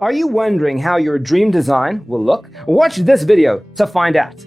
Are you wondering how your dream design will look? Watch this video to find out.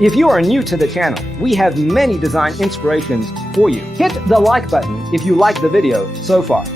If you are new to the channel, we have many design inspirations for you. Hit the like button if you like the video so far.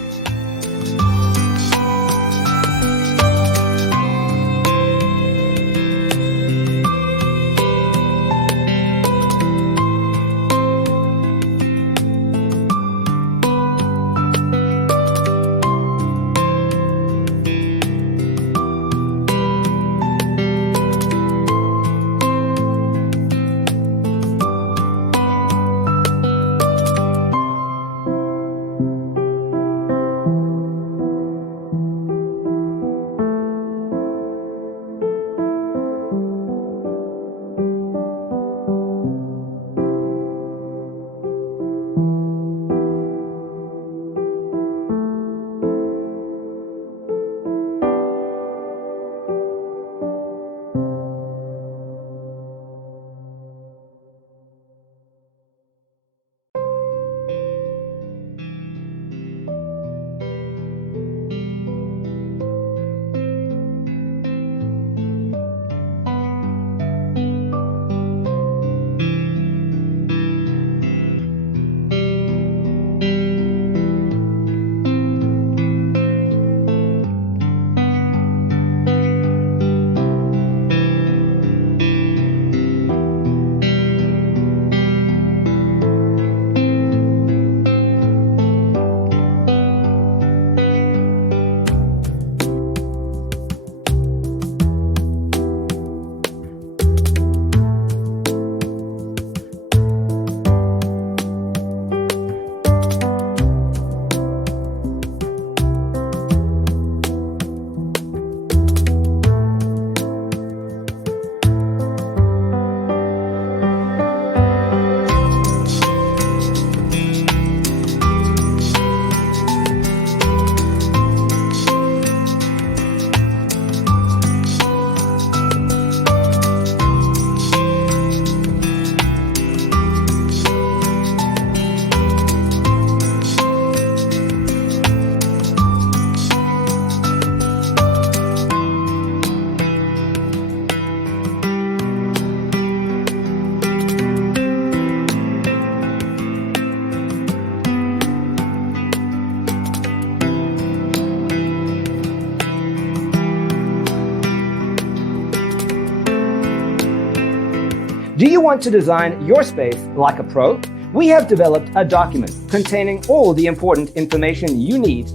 Do you want to design your space like a pro? We have developed a document containing all the important information you need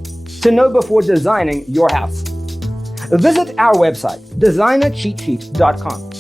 to know before designing your house. Visit our website, designercheatsheet.com.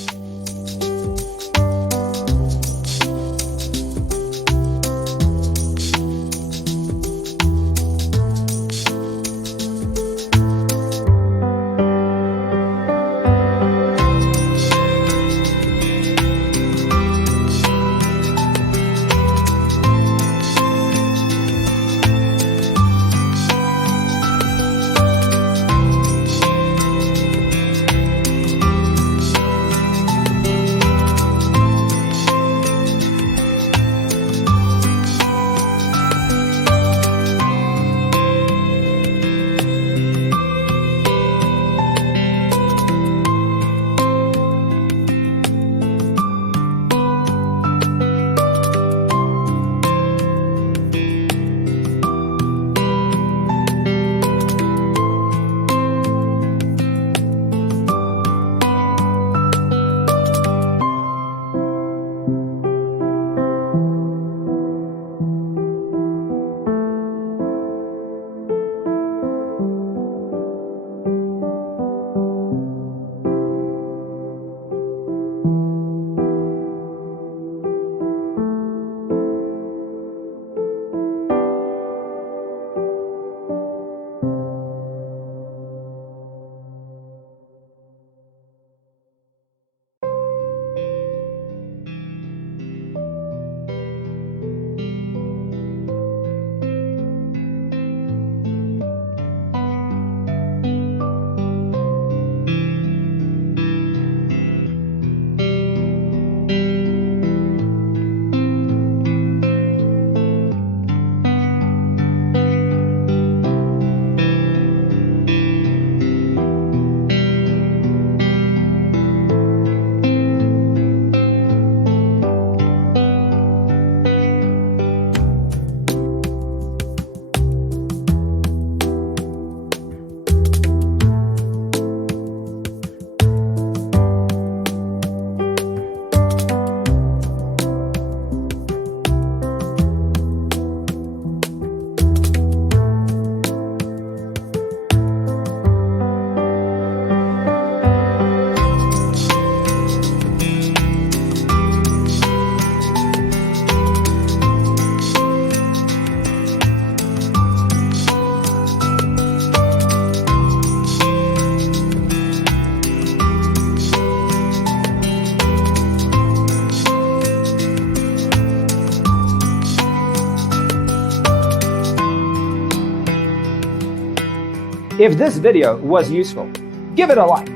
If this video was useful, give it a like.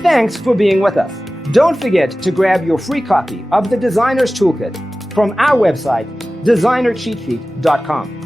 Thanks for being with us. Don't forget to grab your free copy of the Designer's Toolkit from our website, designercheatsheet.com.